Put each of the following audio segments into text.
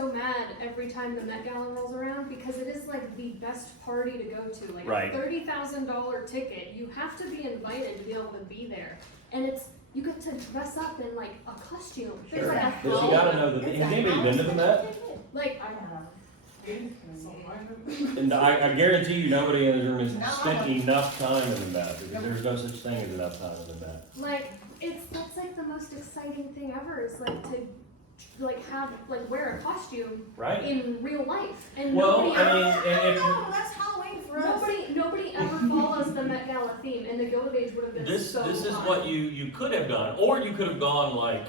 so mad every time the Met Gala rolls around because it is like the best party to go to. Like Right. a $30,000 ticket, you have to be invited to be able to be there. And you get to dress up in like a costume. There's Sure. like a But you gotta know that. Has anybody been to the Met? like And I guarantee you nobody in this room has spent enough time in the Met, because there's no such thing as enough time in the Met. like that's like the most exciting thing ever is like to wear a costume Right. in real life. And Well, nobody I mean, ever, and if No, that's Halloween for us. nobody ever follows the Met Gala theme, and the Gilded Age would have been this so is fun. what you could have done, or you could have gone like,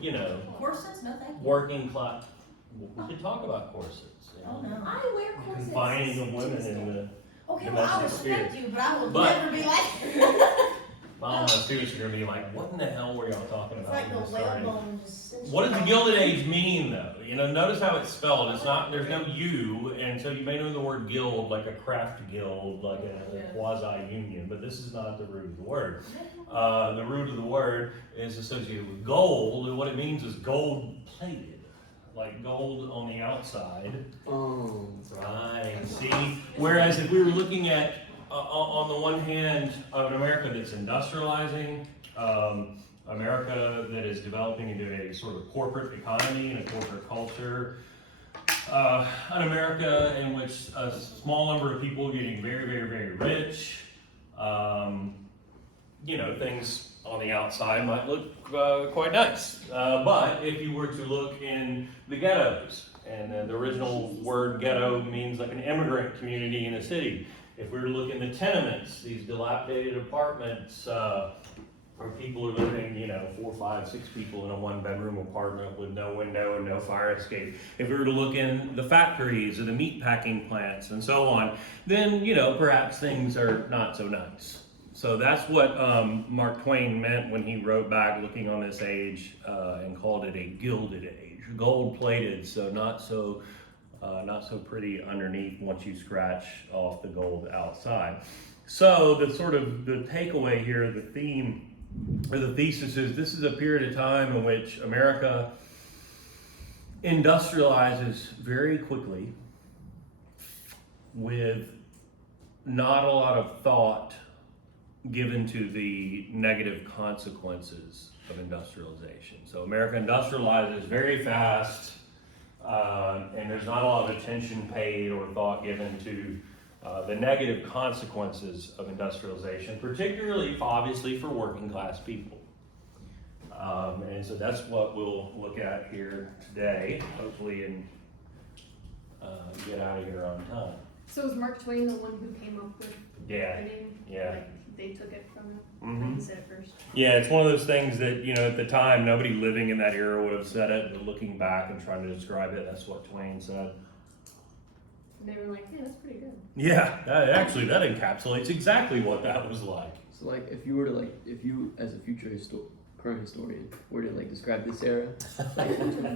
you know, Corsets? No, thank you. working class. We could talk about corsets. You Oh, know, no. I wear corsets. confining of women in the. Okay, well, I domestic respect sphere. you, but I will But- never be like All my students are gonna be like, what in the hell were y'all talking It's about? like the when we started?" whalebone just sits What does the down. Gilded Age mean, though? You know, notice how it's spelled. It's not. There's no U, and so you may know the word guild, like a craft guild, like a quasi-union. But this is not the root of the word. The root of the word is associated with gold, and what it means is gold-plated, like gold on the outside. Oh. Right. See. Whereas if we were looking at, on the one hand, an America that's industrializing. America that is developing into a sort of corporate economy and a corporate culture, an America in which a small number of people are getting very, very, very rich. You know, things on the outside might look quite nice. But if you were to look in the ghettos, and the original word ghetto means like an immigrant community in a city. If we were to look in the tenements, these dilapidated apartments, where people are living, you know, 4, 5, 6 people in a 1-bedroom apartment with no window and no fire escape. If we were to look in the factories or the meat packing plants and so on, then, you know, perhaps things are not so nice. So that's what Mark Twain meant when he wrote back looking on this age and called it a gilded age, gold-plated, so not so pretty underneath once you scratch off the gold outside. So the sort of the takeaway here, the theme or the thesis is this is a period of time in which America industrializes very quickly with not a lot of thought given to the negative consequences of industrialization. So America industrializes very fast, and there's not a lot of attention paid or thought given to the negative consequences of industrialization, particularly, obviously, for working class people. And so that's what we'll look at here today, hopefully, and get out of here on time. So was Mark Twain the one who came up with Yeah, the name? yeah. Like they took it from him? Mhm. He said it first. Yeah, it's one of those things that, you know, at the time, nobody living in that era would have said it, but looking back and trying to describe it, that's what Twain said. And they were like, yeah, that's pretty good. Yeah, that encapsulates exactly what that was like. So like, if you were to if you as a current historian were to describe this era,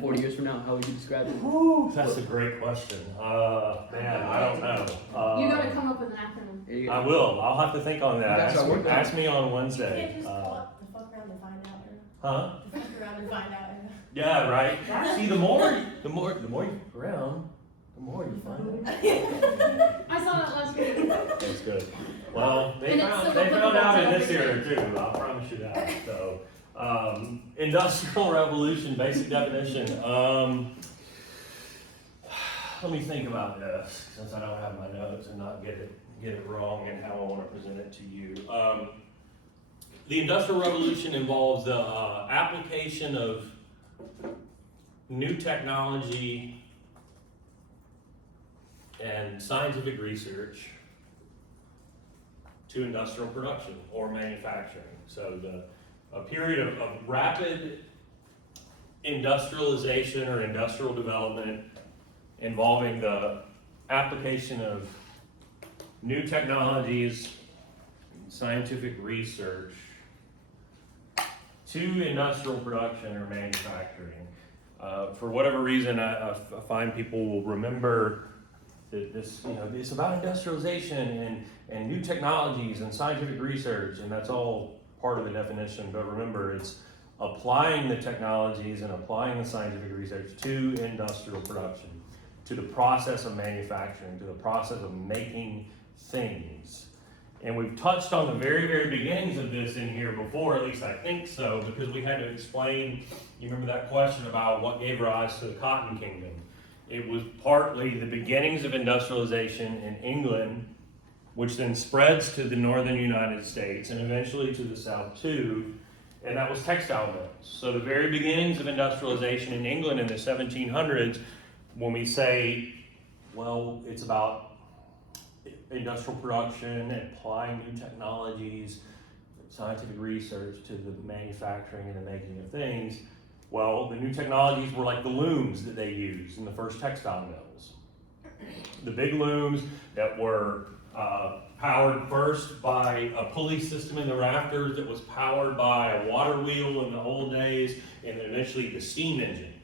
40 years from now, how would you describe it? Woo, that's a great question. Man, I don't know. You gotta come up with an acronym. There you go. I will. I'll have to think on that. You guys are working on it. Ask me on You Wednesday. can't just fuck around and find out. Huh? Fuck around and find out. Yeah, right. See, the more you look around, the more you find out. I saw that last week. That's good. Well, they And it's found so out in applicable this to era too. I'll promise you that. So, industrial revolution, basic definition. Let me think about this, since I don't have my notes and not get it wrong and how I want to present it to you. The Industrial Revolution involves the application of new technology and scientific research to industrial production or manufacturing. So a period of rapid industrialization or industrial development involving the application of new technologies, scientific research to industrial production or manufacturing. For whatever reason, I find people will remember that this, it's about industrialization and new technologies and scientific research, and that's all part of the definition. But remember, it's applying the technologies and applying the scientific research to industrial production, to the process of manufacturing, to the process of making things. And we've touched on the very, very beginnings of this in here before, at least I think so, because we had to explain, you remember that question about what gave rise to the Cotton Kingdom. It was partly the beginnings of industrialization in England, which then spreads to the northern United States and eventually to the south too, and that was textile mills. So the very beginnings of industrialization in England in the 1700s, when we say, well, it's about industrial production and applying new technologies, scientific research to the manufacturing and the making of things, well, the new technologies were like the looms that they used in the first textile mills. The big looms that were powered first by a pulley system in the rafters that was powered by a water wheel in the old days, and then eventually the steam engine.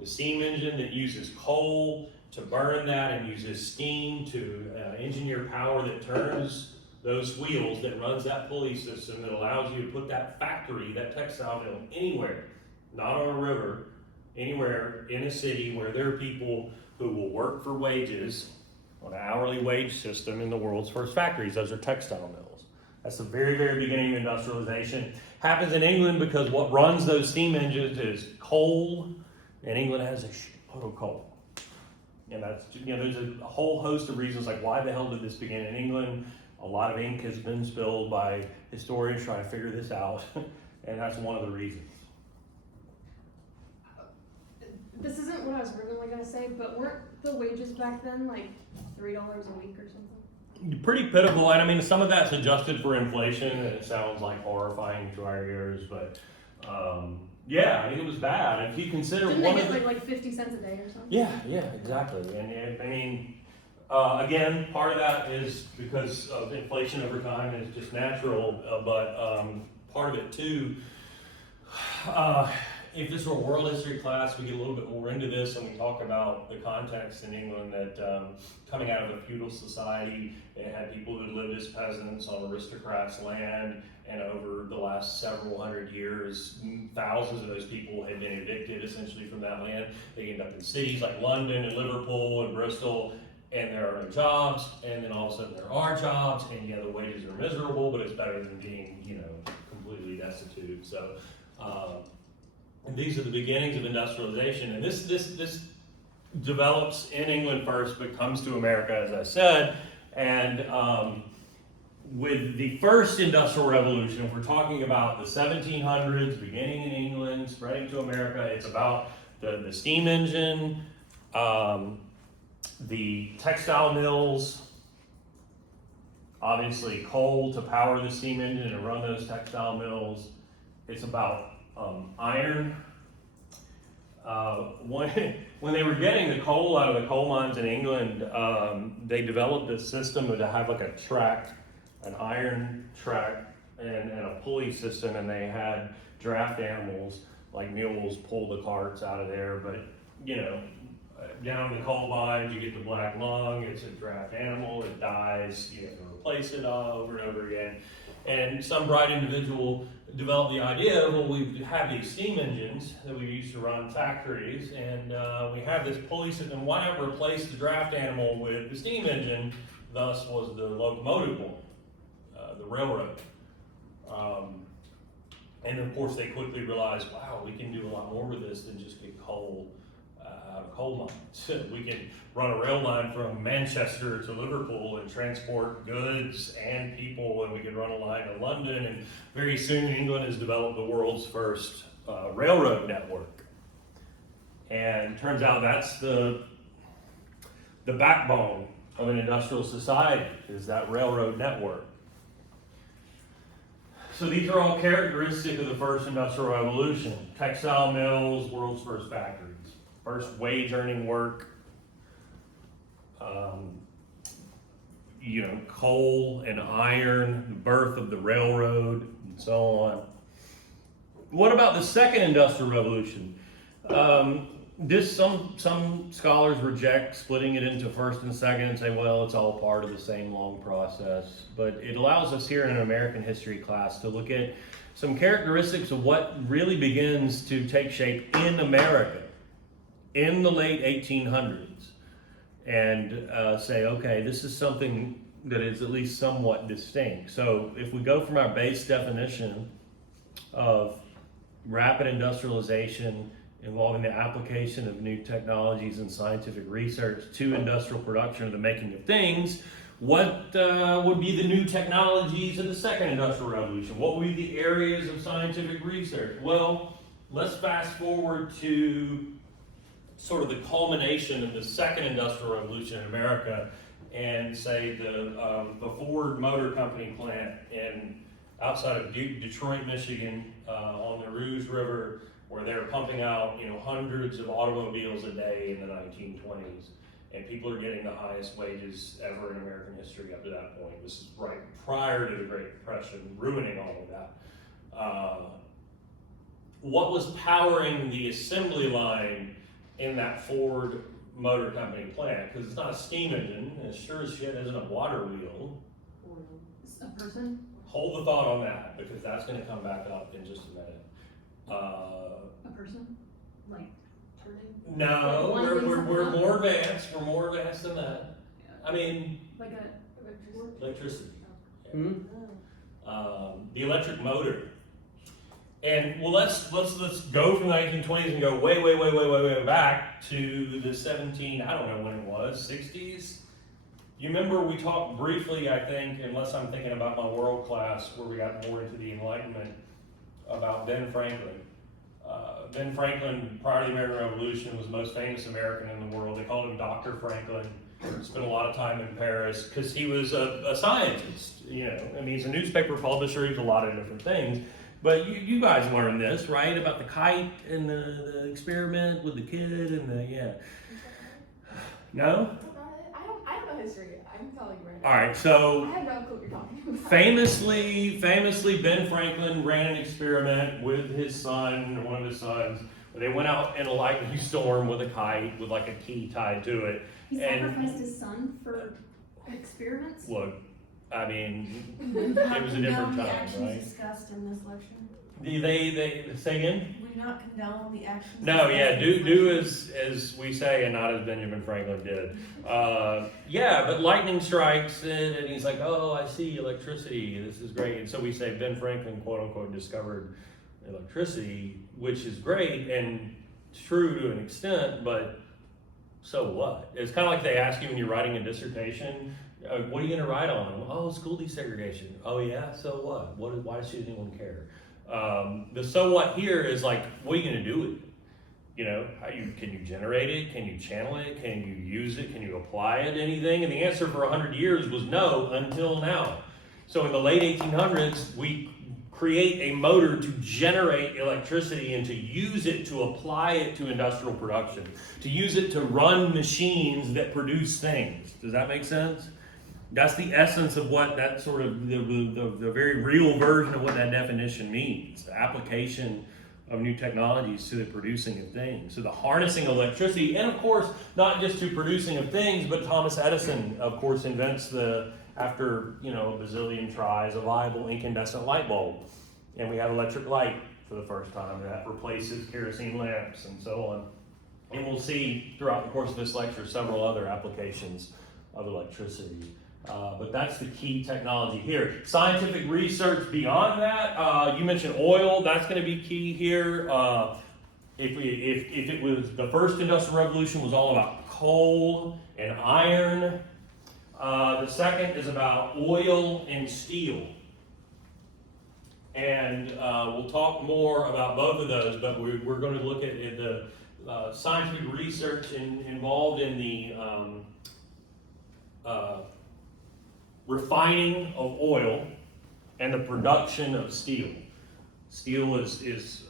The steam engine that uses coal to burn that and uses steam to engineer power that turns those wheels, that runs that pulley system, that allows you to put that factory, that textile mill, anywhere, not on a river, anywhere in a city where there are people who will work for wages on an hourly wage system in the world's first factories. Those are textile mills. That's the very, very beginning of industrialization. Happens in England because what runs those steam engines is coal, and England has a shitload of coal. And that's, there's a whole host of reasons like why the hell did this begin in England? A lot of ink has been spilled by historians trying to figure this out, and that's one of the reasons. This isn't what I was originally gonna say, but weren't the wages back then like $3 a week or something? Pretty pitiful, and I mean some of that's adjusted for inflation, and it sounds like horrifying to our ears, but yeah, I mean it was bad. And if you consider Didn't one they of get the, like 50 cents a day or something? yeah, exactly. And I mean, again, part of that is because of inflation over time, and it's just natural, but part of it too, if this were a world history class, we get a little bit more into this and we talk about the context in England that coming out of a feudal society, they had people who lived as peasants on aristocrats' land, and over the last several hundred years, thousands of those people had been evicted essentially from that land. They end up in cities like London and Liverpool and Bristol, and there are no jobs, and then all of a sudden there are jobs, and yeah, the wages are miserable, but it's better than being, completely destitute. So these are the beginnings of industrialization, and this develops in England first, but comes to America, as I said, and with the first industrial revolution, if we're talking about the 1700s, beginning in England, spreading to America, it's about the steam engine, the textile mills, obviously coal to power the steam engine and run those textile mills. It's about iron. When they were getting the coal out of the coal mines in England, they developed a system to have like a track, an iron track, and a pulley system, and they had draft animals like mules pull the carts out of there. But down in the coal mines, you get the black lung. It's a draft animal. It dies. You have to replace it over and over again. And some bright individual developed the idea, well, we have these steam engines that we used to run factories, and we have this pulley system. Why not replace the draft animal with the steam engine? Thus was the locomotive born, the railroad. And of course, they quickly realized, wow, we can do a lot more with this than just get coal out of coal mines. We can run a rail line from Manchester to Liverpool and transport goods and people, and we can run a line to London, and very soon England has developed the world's first railroad network. And turns out that's the backbone of an industrial society, is that railroad network. So these are all characteristic of the first industrial revolution. Textile mills, world's first factories. First wage earning work, coal and iron, the birth of the railroad, and so on. What about the second industrial revolution? Some scholars reject splitting it into first and second and say, well, it's all part of the same long process. But it allows us here in an American history class to look at some characteristics of what really begins to take shape in America in the late 1800s, and say, okay, this is something that is at least somewhat distinct. So if we go from our base definition of rapid industrialization involving the application of new technologies and scientific research to industrial production of the making of things, what would be the new technologies of the second industrial revolution? What would be the areas of scientific research? Well, let's fast forward to sort of the culmination of the second industrial revolution in America, and say the Ford Motor Company plant outside of Detroit, Michigan, on the Rouge River, where they were pumping out, hundreds of automobiles a day in the 1920s, and people are getting the highest wages ever in American history up to that point. This is right prior to the Great Depression, ruining all of that. What was powering the assembly line in that Ford Motor Company plant? Because it's not a steam engine, and it sure as shit isn't a water wheel. A person? Hold the thought on that, because that's going to come back up in just a minute. A person? Like turning? No, Like we're lining more something up? advanced. We're more advanced than that. I mean, Like a electricity. Hmm? The electric motor. And well, let's go from the 1920s and go way back to the I don't know when it was, 60s. You remember we talked briefly, I think, unless I'm thinking about my world class, where we got more into the Enlightenment, about Ben Franklin. Ben Franklin, prior to the American Revolution, was the most famous American in the world. They called him Dr. Franklin. Spent a lot of time in Paris because he was a scientist. He's a newspaper publisher. He's a lot of different things. But you guys learned this, right? About the kite and the experiment with the kid and No? I don't know history. I'm telling you right now. All right, so I have no clue what you're talking about. famously, Ben Franklin ran an experiment with his son, one of his sons. They went out in a lightning storm with a kite with like a key tied to it. He And- sacrificed his son for experiments? Look, I mean, it was a different The time, actions right? discussed in this lecture. They say again? We do not condone the actions. No, yeah, discussed in do this as we say and not as Benjamin Franklin did. But lightning strikes and he's like, oh, I see electricity, this is great. And so we say Ben Franklin, quote unquote, discovered electricity, which is great and true to an extent, but so what? It's kind of like they ask you when you're writing a dissertation, what are you going to write on? Oh, school desegregation. Oh yeah, so what? Why should anyone care? The so what here is like, what are you going to do with it? Can you generate it? Can you channel it? Can you use it? Can you apply it to anything? And the answer for 100 years was no until now. So in the late 1800s, we create a motor to generate electricity and to use it to apply it to industrial production, to use it to run machines that produce things. Does that make sense? That's the essence of what that sort of, the very real version of what that definition means. The application of new technologies to the producing of things. So the harnessing of electricity, and of course, not just to producing of things, but Thomas Edison, of course, invents after a bazillion tries, a viable incandescent light bulb. And we have electric light for the first time. That replaces kerosene lamps and so on. And we'll see throughout the course of this lecture several other applications of electricity. But that's the key technology here. Scientific research beyond that, you mentioned oil, that's going to be key here. If it was the first industrial revolution was all about coal and iron, the second is about oil and steel. And we'll talk more about both of those, but we're going to look at the scientific research involved in the refining of oil and the production of steel. Steel is,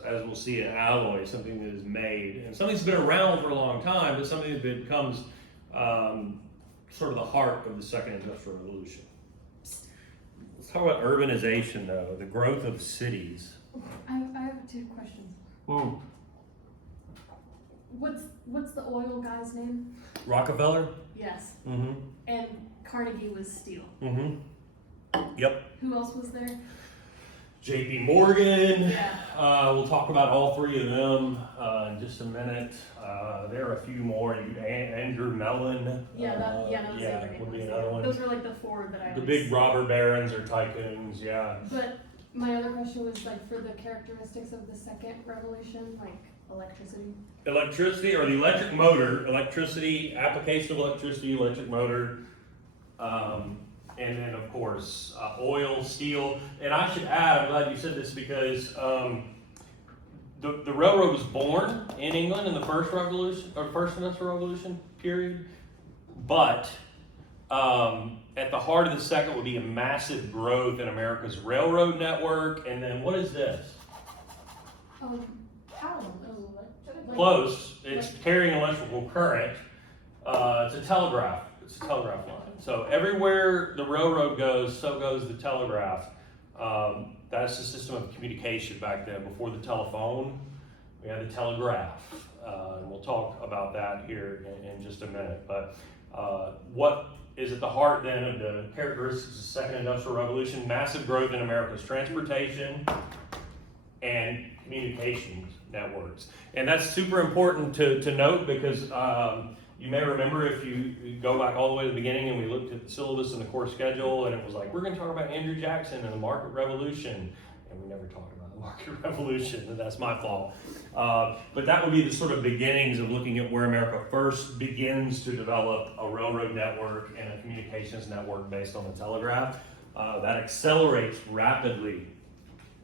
as we'll see, an alloy, something that is made, and something that's been around for a long time, but something that becomes sort of the heart of the second industrial revolution. Let's talk about urbanization, though, the growth of cities. I have two questions. What's the oil guy's name? Rockefeller? Yes. Mm-hmm. And Carnegie was steel. Mm-hmm. Yep. Who else was there? J.P. Morgan. Yeah. We'll talk about all three of them in just a minute. There are a few more. Andrew Mellon. Yeah, that was the other name. Would be another one. Those were like the four that I The always- big robber barons or tycoons, yeah. But my other question was like for the characteristics of the second revolution, like electricity. Electricity or the electric motor, electricity, application of electricity, electric motor, and then of course oil, steel. And I should add, I'm glad you said this because the railroad was born in England in the first revolution or first industrial revolution period, but at the heart of the second would be a massive growth in America's railroad network. And then what is this? Power. Close. It's carrying electrical current. It's a telegraph. It's a telegraph line. So everywhere the railroad goes, so goes the telegraph. That's the system of communication back then. Before the telephone, we had the telegraph. And we'll talk about that here in just a minute. But what is at the heart then of the characteristics of the second industrial revolution? Massive growth in America's transportation and communications networks. And that's super important to note because you may remember if you go back all the way to the beginning and we looked at the syllabus and the course schedule and it was like, we're going to talk about Andrew Jackson and the market revolution. And we never talked about the market revolution, and that's my fault. But that would be the sort of beginnings of looking at where America first begins to develop a railroad network and a communications network based on the telegraph. That accelerates rapidly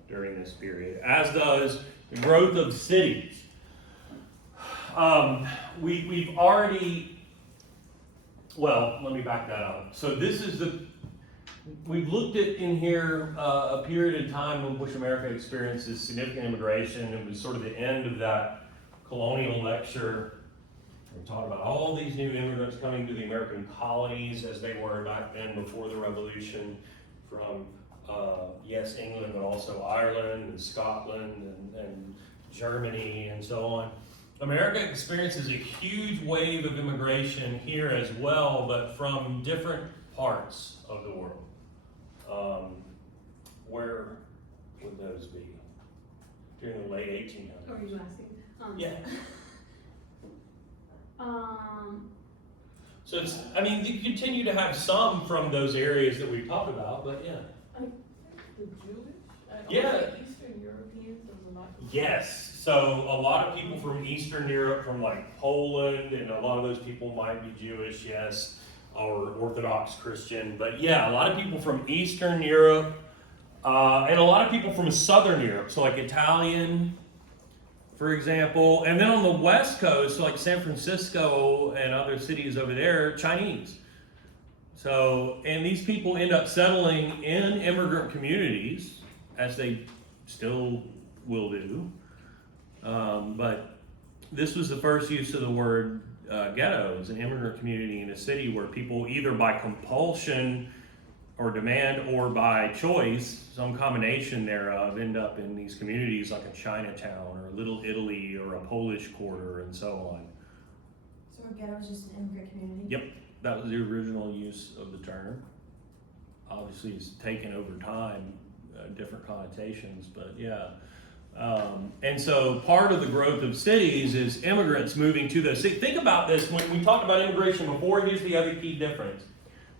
during this period, as does the growth of cities. We've already, well, let me back that up. So this is we've looked at in here a period of time in which America experiences significant immigration. It was sort of the end of that colonial lecture. We talked about all these new immigrants coming to the American colonies as they were back then before the Revolution from, yes, England, but also Ireland and Scotland and Germany and so on. America experiences a huge wave of immigration here as well, but from different parts of the world. Where would those be? During the late 1800s. Or are you asking? Yeah. Um, So it's, I mean, you continue to have some from those areas that we've talked about, but yeah. The Jewish? Yeah. Like Eastern Europeans, those are not. Yes. So a lot of people from Eastern Europe, from like Poland, and a lot of those people might be Jewish, yes, or Orthodox Christian. But yeah, a lot of people from Eastern Europe, and a lot of people from Southern Europe, so like Italian, for example. And then on the West Coast, so like San Francisco and other cities over there, Chinese. So, and these people end up settling in immigrant communities, as they still will do. But this was the first use of the word ghetto as an immigrant community in a city where people either by compulsion or demand or by choice, some combination thereof, end up in these communities like a Chinatown or a Little Italy or a Polish Quarter and so on. So a ghetto is just an immigrant community? Yep, that was the original use of the term. Obviously, it's taken over time, different connotations, but yeah. And so part of the growth of cities is immigrants moving to those cities. Think about this, when we talked about immigration before, here's the other key difference.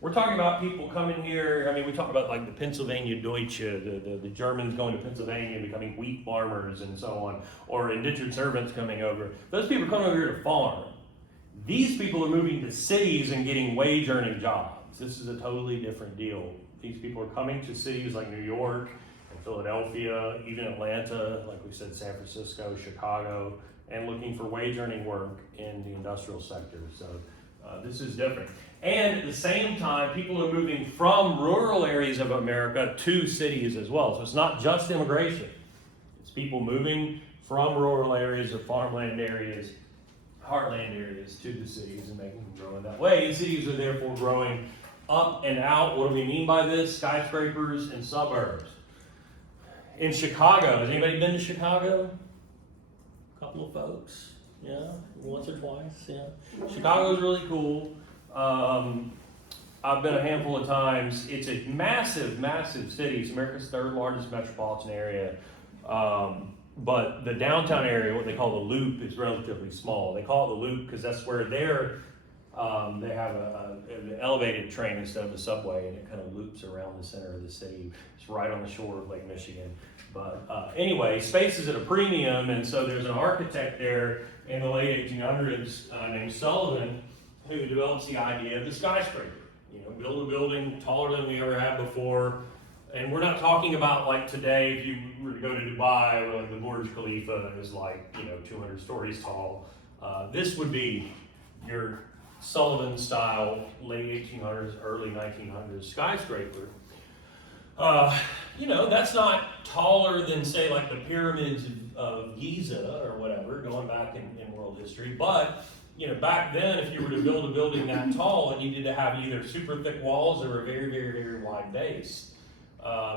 We're talking about people coming here, I mean, we talk about like the Pennsylvania Deutsche, the Germans going to Pennsylvania and becoming wheat farmers and so on, or indentured servants coming over. Those people are coming over here to farm. These people are moving to cities and getting wage earning jobs. This is a totally different deal. These people are coming to cities like New York, Philadelphia, even Atlanta, like we said, San Francisco, Chicago, and looking for wage earning work in the industrial sector. So this is different. And at the same time, people are moving from rural areas of America to cities as well. So it's not just immigration. It's people moving from rural areas or farmland areas, heartland areas to the cities and making them grow in that way. And cities are therefore growing up and out. What do we mean by this? Skyscrapers and suburbs. In Chicago, has anybody been to Chicago? A couple of folks, yeah, once or twice, yeah. Chicago's really cool. I've been a handful of times. It's a massive, massive city. It's America's third largest metropolitan area. But the downtown area, what they call the Loop, is relatively small. They call it the Loop because that's where they have an elevated train instead of a subway, and it kind of loops around the center of the city. It's right on the shore of Lake Michigan. But anyway, space is at a premium, and so there's an architect there in the late 1800s named Sullivan who develops the idea of the skyscraper. You know, build a building taller than we ever had before. And we're not talking about like today, if you were to go to Dubai, where like the Burj Khalifa is like, 200 stories tall. This would be your Sullivan style, late 1800s, early 1900s skyscraper. That's not taller than say like the pyramids of Giza or whatever, going back in world history. But, back then, if you were to build a building that tall, it needed to have either super thick walls or a very, very, very wide base.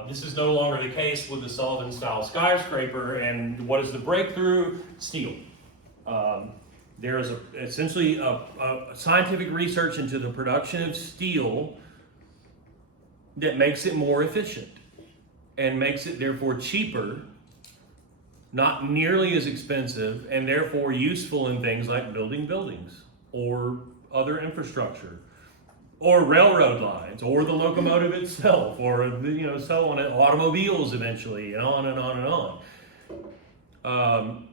This is no longer the case with the Sullivan style skyscraper. And what is the breakthrough? Steel. There is essentially a scientific research into the production of steel that makes it more efficient and makes it therefore cheaper, not nearly as expensive, and therefore useful in things like building buildings or other infrastructure or railroad lines or the locomotive itself or so on, automobiles eventually, and on and on and on.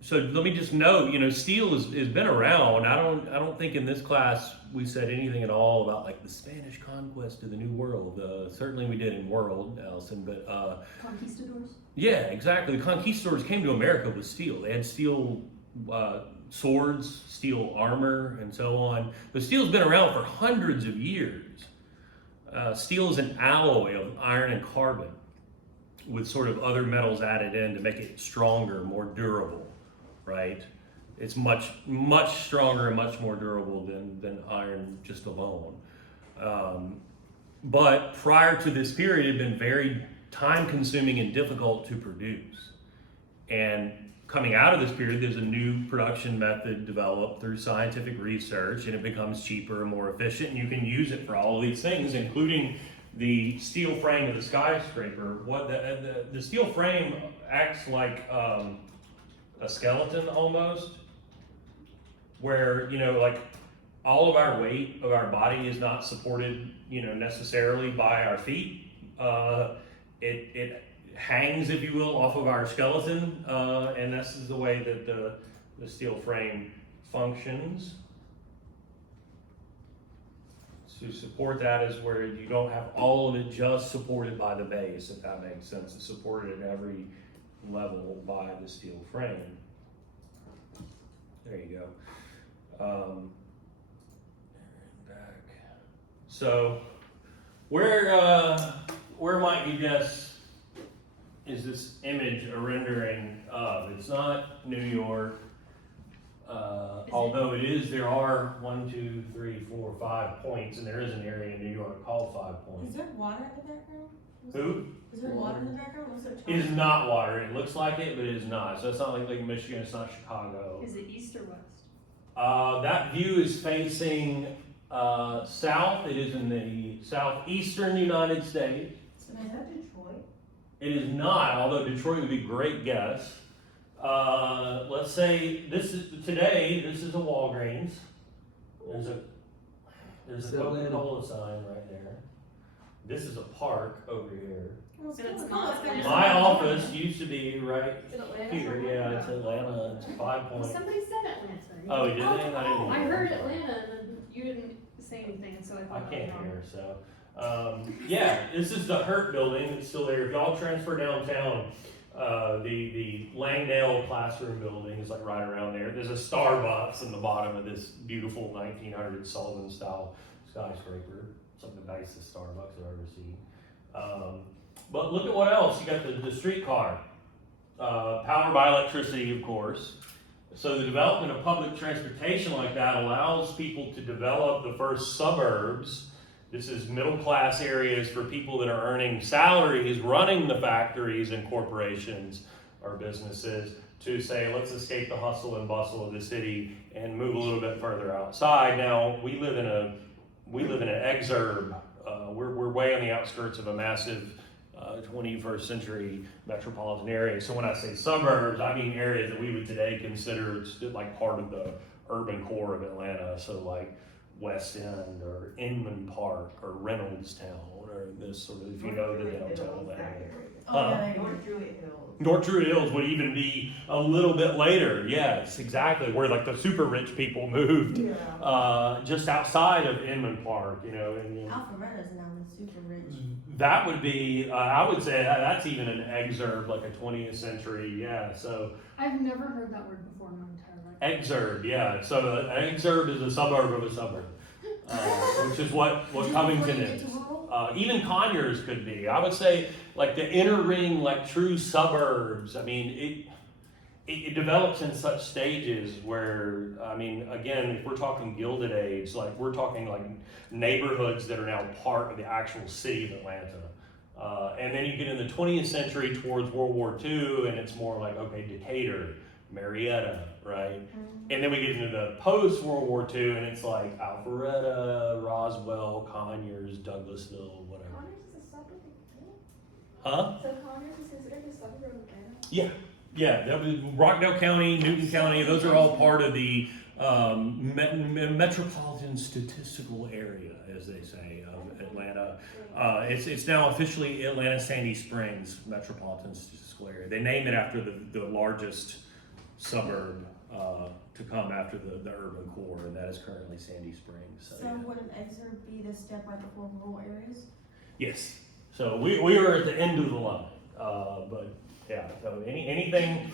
So let me just note, steel has been around. I don't think in this class we said anything at all about like the Spanish conquest of the New World. Certainly we did in World, Allison, but Conquistadors? Yeah, exactly. The conquistadors came to America with steel. They had steel swords, steel armor, and so on. But steel's been around for hundreds of years. Steel is an alloy of iron and carbon with sort of other metals added in to make it stronger, more durable. Right? It's much, much stronger and much more durable than iron just alone. But prior to this period, it had been very time-consuming and difficult to produce. And coming out of this period, there's a new production method developed through scientific research, and it becomes cheaper and more efficient, and you can use it for all of these things, including the steel frame of the skyscraper. What the steel frame acts like a skeleton almost, where like all of our weight of our body is not supported necessarily by our feet. It hangs, if you will, off of our skeleton, and this is the way that the steel frame functions. To support that is where you don't have all of it just supported by the base, if that makes sense. It's supported at every level by the steel frame. There you go. Back. So, where might you guess is this image a rendering of? It's not New York, although it is. There are 1, 2, 3, 4, 5 points, and there is an area in New York called 5 Points. Is there water in the background? Who? Is there water in the background? Looks like It is not water. It looks like it, but it is not. So it's not like Lake Michigan. It's not Chicago. Is it east or west? That view is facing south. It is in the southeastern United States. So is that Detroit? It is not, although Detroit would be a great guess. Let's say this is a Walgreens. There's a Coca-Cola sign right there. This is a park over here. Well, So it's cool. not It's Atlanta. My office used to be right Is it Atlanta? here. Yeah, it's Atlanta. It's 5 Well, Points. somebody said Atlanta. Oh, did they? I didn't I hear. heard Atlanta, and then you didn't say anything, and so I I thought can't that was hear, so. Yeah, this is the Hurt building. It's still there. If y'all transfer downtown, the Langdale classroom building is like right around there. There's a Starbucks in the bottom of this beautiful 1900 Sullivan style skyscraper. Some of the nicest Starbucks I've ever seen. But look at what else. You got the streetcar, powered by electricity, of course. So the development of public transportation like that allows people to develop the first suburbs. This is middle class areas for people that are earning salaries, running the factories and corporations or businesses, to say, let's escape the hustle and bustle of the city and move a little bit further outside. Now, we live in a we live in an exurb. We're way on the outskirts of a massive 21st century metropolitan area. So when I say suburbs, I mean areas that we would today consider like part of the urban core of Atlanta. So like West End or Inman Park or Reynoldstown or this sort of, if you know the downtown Atlanta area. Oh, yeah, North Druid Hills. North Druid Hills would even be a little bit later. Yes, exactly. Where like the super rich people moved, Yeah. just outside of Inman Park, you know. And, Alpharetta's now the super rich. that would be, I would say that's even an exurb, like a 20th century. Yeah. So I've never heard that word before in my entire life. exurb. Yeah. So an exurb is a suburb of a suburb, which is what Covington is. Even Conyers could be. I would say like the inner ring, like true suburbs. I mean, it develops in such stages where, I mean, again, if we're talking Gilded Age, like we're talking like neighborhoods that are now part of the actual city of Atlanta. And then you get in the 20th century towards World War II, and it's more like, okay, Decatur, Marietta, right? And then we get into the post-World War II, and it's like Alpharetta, Roswell, Conyers, Douglasville, whatever. Conyers is a suburb of Atlanta? Huh? So Conyers is considered a suburb of Atlanta? Yeah. Yeah, that was Rockdale County, Newton County, those are all part of the metropolitan statistical area, as they say, of Atlanta. It's now officially Atlanta Sandy Springs Metropolitan Statistical Area. They named it after the largest suburb to come after the urban core, and that is currently Sandy Springs. So Yeah. would an exurb be the step right before rural areas? Yes. So we are at the end of the line, but yeah. So anything,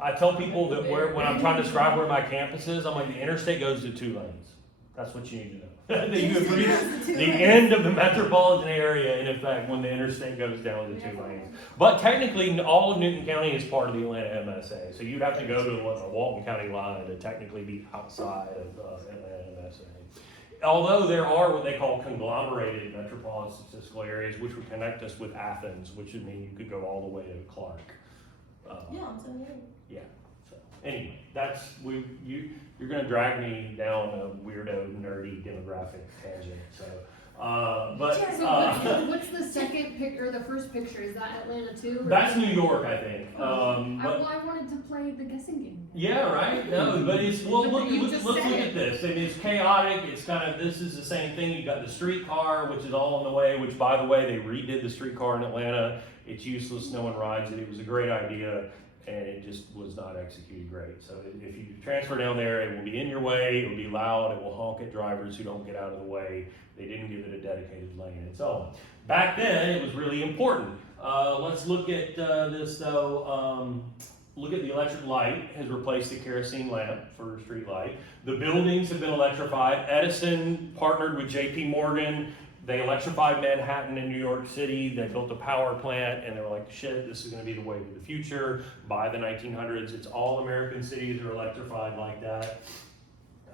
I tell people that when I'm trying to describe where my campus is, I'm like, the interstate goes to 2 lanes. That's what you need to know. That you have reached the end of the metropolitan area, in effect, when the interstate goes down to 2 lanes. But technically, all of Newton County is part of the Atlanta MSA. So you'd have to go to the Walton County line to technically be outside of Atlanta MSA. Although there are what they call conglomerated metropolitan statistical areas, which would connect us with Athens, which would mean you could go all the way to Clark. Yeah, I'm saying Yeah. So anyway, you're gonna drag me down a weirdo, nerdy demographic tangent. So, So what's the second pic or the first picture? Is that Atlanta too? or- that's New York, I think. I wanted to play the guessing game. Yeah, right. No, but it's But let's you just look said at it. this. I mean, it's chaotic. It's kind of this is the same thing. You got the streetcar, which is all on the way. Which, by the way, they redid the streetcar in Atlanta. It's useless. No one rides it. It was a great idea, and it just was not executed great. So if you transfer down there, it will be in your way. It will be loud. It will honk at drivers who don't get out of the way. They didn't give it a dedicated lane and so on. Back then, it was really important. Let's look at this though. Look at the electric light has replaced the kerosene lamp for a street light. The buildings have been electrified. Edison partnered with J.P. Morgan. They electrified Manhattan and New York City. They built a power plant, and they were like, shit, this is going to be the wave of the future. By the 1900s, it's all American cities are electrified like that.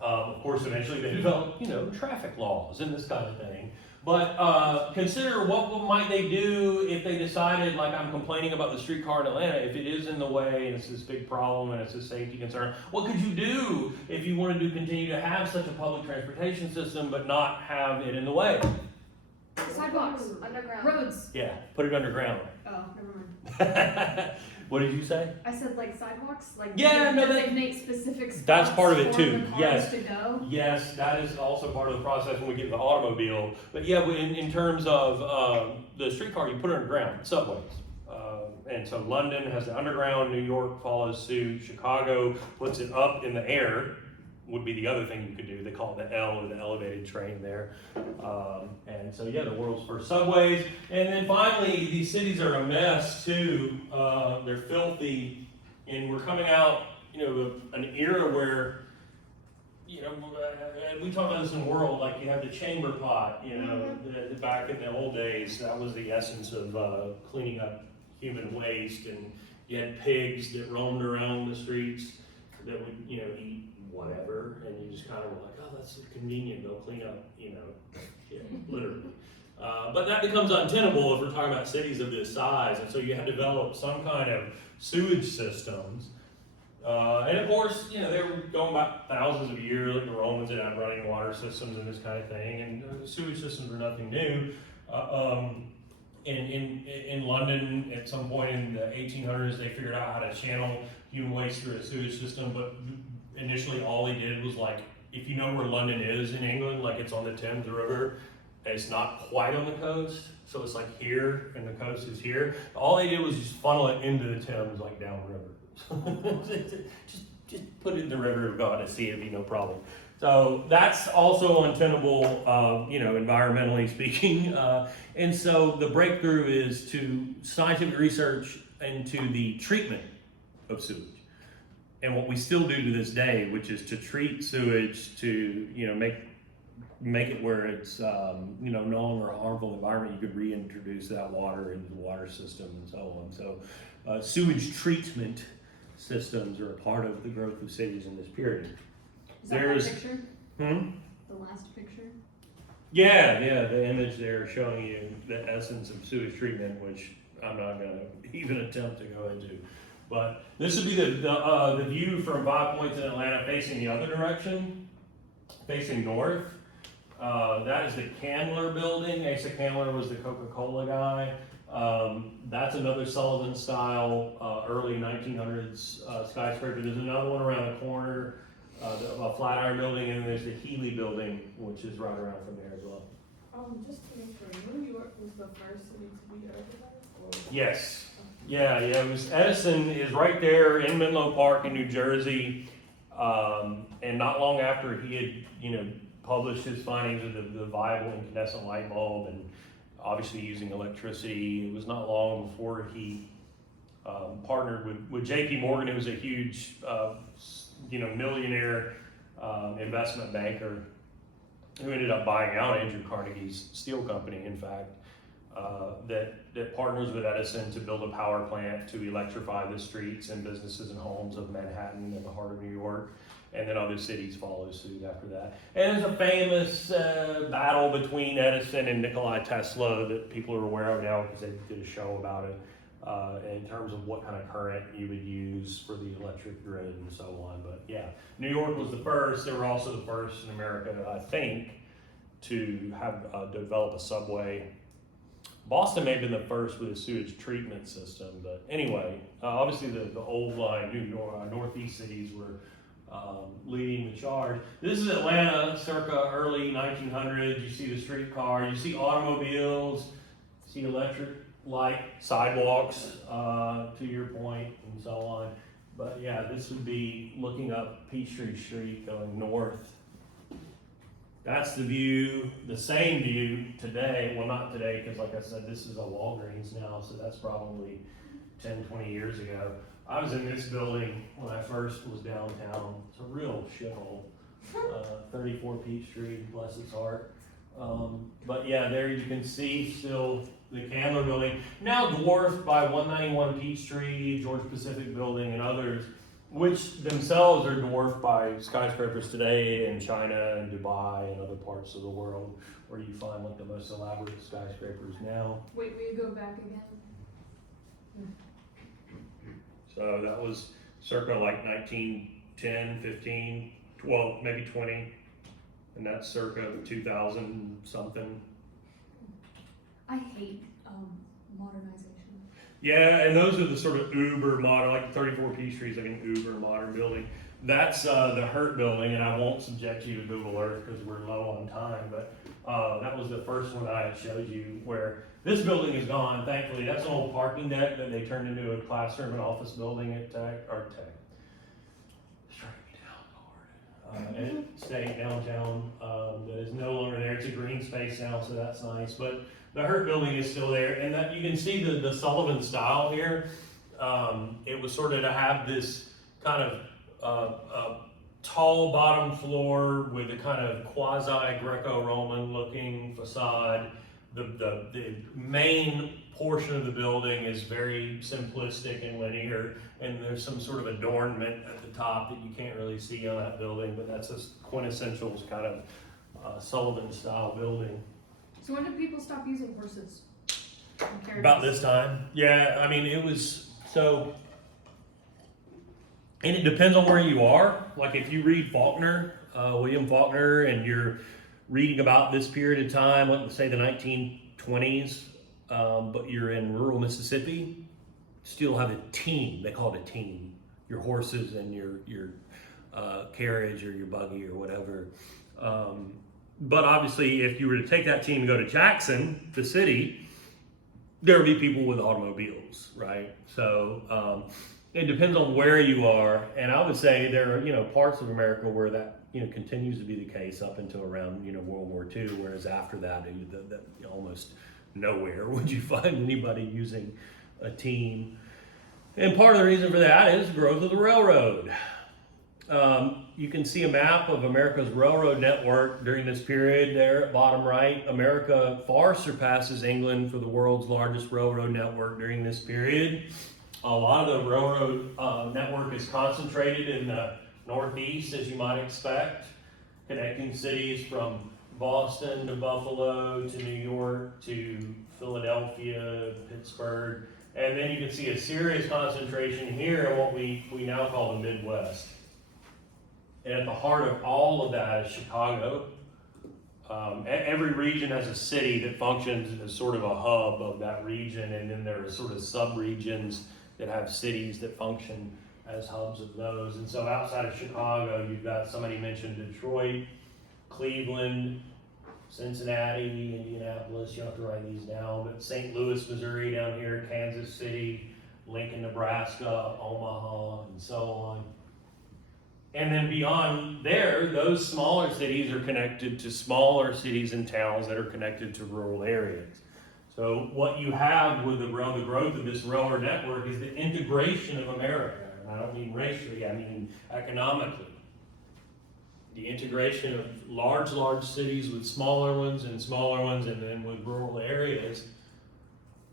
Of course, eventually they developed, traffic laws and this kind of thing. But consider what might they do if they decided, like I'm complaining about the streetcar in Atlanta, if it is in the way and it's this big problem and it's a safety concern, what could you do if you wanted to continue to have such a public transportation system but not have it in the way? Sidewalks, Underground. roads. Yeah, put it underground. Oh, never mind. What did you say? I said like sidewalks, like Yeah, no, that- designate specific spots. That's part of it for too, the cars yes. To go. Yes, that is also part of the process when we get to the automobile. But yeah, in terms of the streetcar, you put it underground, subways. And so London has the underground, New York follows suit, Chicago puts it up in the air, would be the other thing you could do. They call it the L, or the elevated train there. And so yeah, the world's first subways. And then finally, these cities are a mess too. They're filthy, and we're coming out, an era where, we talk about this in the world, like you have the chamber pot, back in the old days, that was the essence of cleaning up human waste, and you had pigs that roamed around the streets that would, eat whatever, and you just kind of were like, oh, that's convenient, go clean up, shit, literally. But that becomes untenable if we're talking about cities of this size, and so you have to develop some kind of sewage systems And of course, you know, they were going back thousands of years, like the Romans had had running water systems and this kind of thing, and the sewage systems were nothing new. In London, at some point in the 1800s, they figured out how to channel human waste through a sewage system, but initially all they did was like, if you know where London is in England, like it's on the Thames River, it's not quite on the coast, so it's like here, and the coast is here. All they did was just funnel it into the Thames, like downriver. just put it in the river of God to see it'd be no problem. So that's also untenable, you know, environmentally speaking. And so the breakthrough is to scientific research into the treatment of sewage. And what we still do to this day, which is to treat sewage to, you know, make it where it's, you know, no longer a harmful environment. You could reintroduce that water into the water system and so on. So sewage treatment systems are a part of the growth of cities in this period. Is that There's- that picture? Hmm? The last picture? Yeah, the image there showing you the essence of sewage treatment, which I'm not going to even attempt to go into. But this would be the view from 5 points in Atlanta facing the other direction, facing north. That is the Candler building. Asa Candler was the Coca-Cola guy. That's another Sullivan style, early 1900s skyscraper. There's another one around the corner, a Flatiron building, and there's the Healy building, which is right around from there as well. Just to make sure, New York was the first city to be urbanized, or? Yes. Yeah, it was, Edison is right there in Menlo Park in New Jersey. And not long after he had, you know, published his findings of the viable incandescent light bulb and obviously using electricity, it was not long before he partnered with J.P. Morgan, who was a huge, you know, millionaire investment banker who ended up buying out Andrew Carnegie's steel company, in fact, that partners with Edison to build a power plant to electrify the streets and businesses and homes of Manhattan and the heart of New York. And then other cities follow suit after that. And there's a famous battle between Edison and Nikola Tesla that people are aware of now because they did a show about it in terms of what kind of current you would use for the electric grid and so on. But yeah, New York was the first. They were also the first in America, I think, to have develop a subway. Boston may have been the first with a sewage treatment system, but anyway, obviously the old line, northeast cities were leading the charge. This is Atlanta, circa early 1900s. You see the streetcar, you see automobiles, you see electric light sidewalks, to your point, and so on. But yeah, this would be looking up Peachtree Street going north. That's the view, the same view today. Well, not today, because like I said, this is a Walgreens now, so that's probably 10, 20 years ago. I was in this building when I first was downtown. It's a real shithole. 34 Peachtree, bless its heart. But yeah, there you can see still the Candler building, now dwarfed by 191 Peachtree, Georgia Pacific building, and others, which themselves are dwarfed by skyscrapers today in China and Dubai and other parts of the world, where you find like the most elaborate skyscrapers now. Wait, will you go back again? So that was circa like 1910, 15, 12, maybe 20, and that's circa 2000 something. I hate modernization. Yeah, and those are the sort of uber modern, like 34 Peachtree is like an uber modern building. That's the Hurt building, and I won't subject you to Google Earth because we're low on time, but that was the first one I had showed you where this building is gone, thankfully. That's an old parking deck that they turned into a classroom and office building at Tech. Strike me down, Lord. And it stayed downtown, that is no longer there. It's a green space now, so that's nice. But the Hurt building is still there, and that you can see the Sullivan style here. It was sort of to have this kind of tall bottom floor with a kind of quasi Greco-Roman looking facade. The main portion of the building is very simplistic and linear, and there's some sort of adornment at the top that you can't really see on that building, but that's a quintessential kind of Sullivan style building. So when did people stop using horses and carriages? About this time. Yeah, I mean, it was, so And it depends on where you are. Like if you read Faulkner, William Faulkner, and you're reading about this period of time, let's say the 1920s, but you're in rural Mississippi, still have a team. They call it a team. Your horses and your carriage or your buggy or whatever. But obviously, if you were to take that team and go to Jackson, the city, there would be people with automobiles, right? So it depends on where you are, and I would say there are parts of America where that continues to be the case up until around World War II, whereas after that, almost nowhere would you find anybody using a team. And part of the reason for that is the growth of the railroad. You can see a map of America's railroad network during this period there at bottom right. America far surpasses England for the world's largest railroad network during this period. A lot of the railroad network is concentrated in the Northeast, as you might expect, connecting cities from Boston to Buffalo to New York to Philadelphia, Pittsburgh. And then you can see a serious concentration here in what we now call the Midwest. And at the heart of all of that is Chicago. Every region has a city that functions as sort of a hub of that region, and then there are sort of sub-regions that have cities that function as hubs of those. And so outside of Chicago, you've got, somebody mentioned Detroit, Cleveland, Cincinnati, Indianapolis, you have to write these down, but St. Louis, Missouri down here, Kansas City, Lincoln, Nebraska, Omaha, and so on. And then beyond there, those smaller cities are connected to smaller cities and towns that are connected to rural areas. So what you have with the growth of this railroad network is the integration of America. And I don't mean racially, I mean economically. The integration of large cities with smaller ones, and then with rural areas.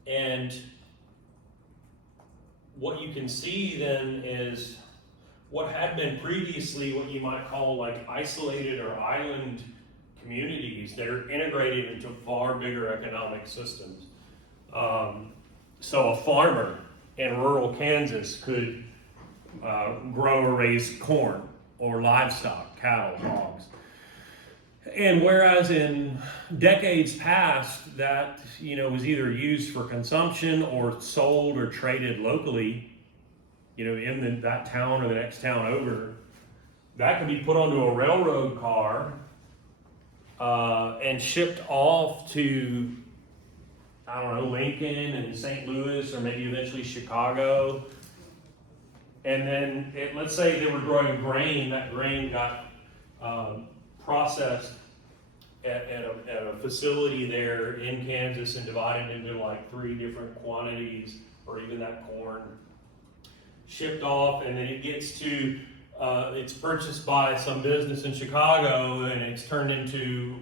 And what you can see then is what had been previously what you might call like isolated or island communities that are integrated into far bigger economic systems. So a farmer in rural Kansas could grow or raise corn or livestock, cattle, hogs. And whereas in decades past that was either used for consumption or sold or traded locally, in that town or the next town over, that could be put onto a railroad car and shipped off to, Lincoln and St. Louis, or maybe eventually Chicago. And then, let's say they were growing grain, that grain got processed at a facility there in Kansas and divided into like 3 different quantities, or even that corn shipped off, and then it gets to, it's purchased by some business in Chicago, and it's turned into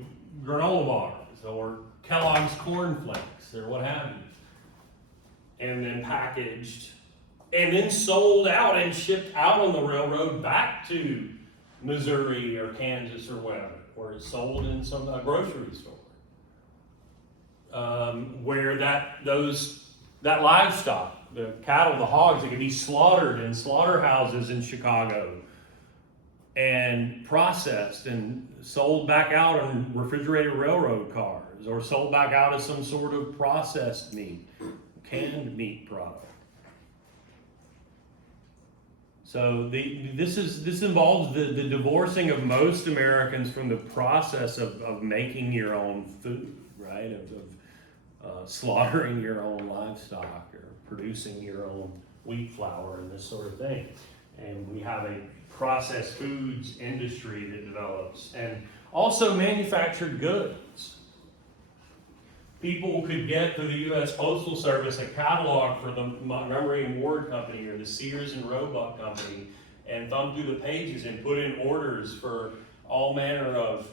granola bars or Kellogg's Corn Flakes or what have you, and then packaged, and then sold out and shipped out on the railroad back to Missouri or Kansas or wherever, or it's sold in some grocery store, where that livestock, the cattle, the hogs, that could be slaughtered in slaughterhouses in Chicago and processed and sold back out on refrigerated railroad cars, or sold back out as some sort of processed meat, canned meat product. So this involves the divorcing of most Americans from the process of making your own food, right? Of slaughtering your own livestock or producing your own wheat flour and this sort of thing. And we have a processed foods industry that develops, and also manufactured goods. People could get through the U.S. Postal Service a catalog for the Montgomery and Ward Company or the Sears and Roebuck Company, and thumb through the pages and put in orders for all manner of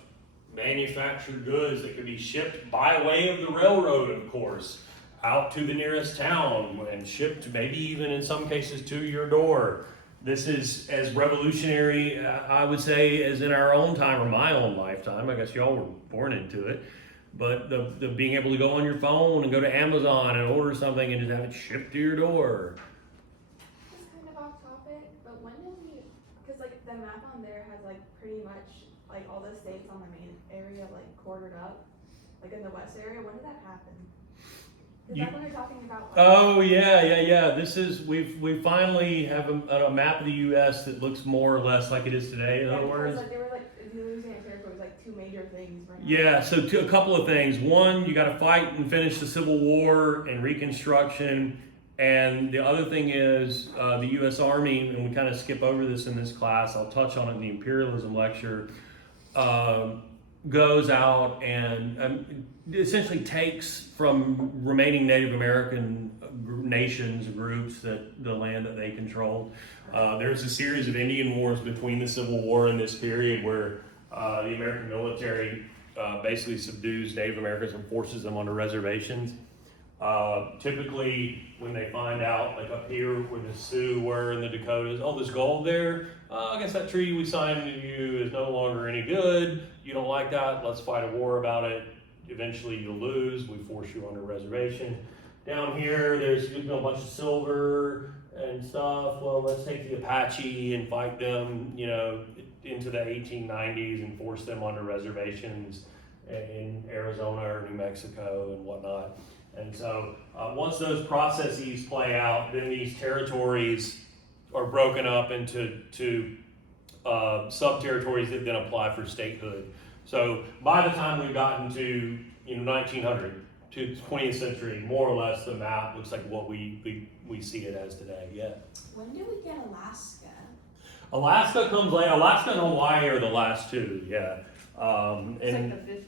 manufactured goods that could be shipped by way of the railroad, of course, out to the nearest town and shipped maybe even in some cases to your door. This is as revolutionary, I would say, as in our own time or my own lifetime. I guess y'all were born into it. But the being able to go on your phone and go to Amazon and order something and just have it shipped to your door. It's kind of off topic, but when did the like all the states on the main area like quartered up, like in the west area? When did that happen? Is that when they're talking about? Oh yeah. This is we finally have a map of the U.S. that looks more or less like it is today. In other words. Like they were like the Louisiana Territory was like two major things. Right now. Yeah, so a couple of things. One, you got to fight and finish the Civil War and Reconstruction. And the other thing is the U.S. Army, and we kind of skip over this in this class, I'll touch on it in the imperialism lecture, goes out and essentially takes from remaining Native American nations, groups, that the land that they controlled. There's a series of Indian wars between the Civil War and this period where the American military basically subdues Native Americans and forces them onto reservations. Typically, when they find out, like up here where the Sioux were in the Dakotas, oh, there's gold there. I guess that treaty we signed with you is no longer any good. You don't like that? Let's fight a war about it. Eventually, you'll lose. We force you on a reservation. Down here, there's a bunch of silver and stuff. Well, let's take the Apache and fight them, into the 1890s and force them onto reservations in Arizona or New Mexico and whatnot. And so once those processes play out, then these territories are broken up into sub-territories that then apply for statehood. So by the time we've gotten to 1900 to 20th century, more or less the map looks like what we see it as today. Yeah. When did we get Alaska? Alaska comes later. Alaska and Hawaii are the last two. Yeah. It's like the 50s.